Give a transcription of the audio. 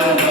Amen.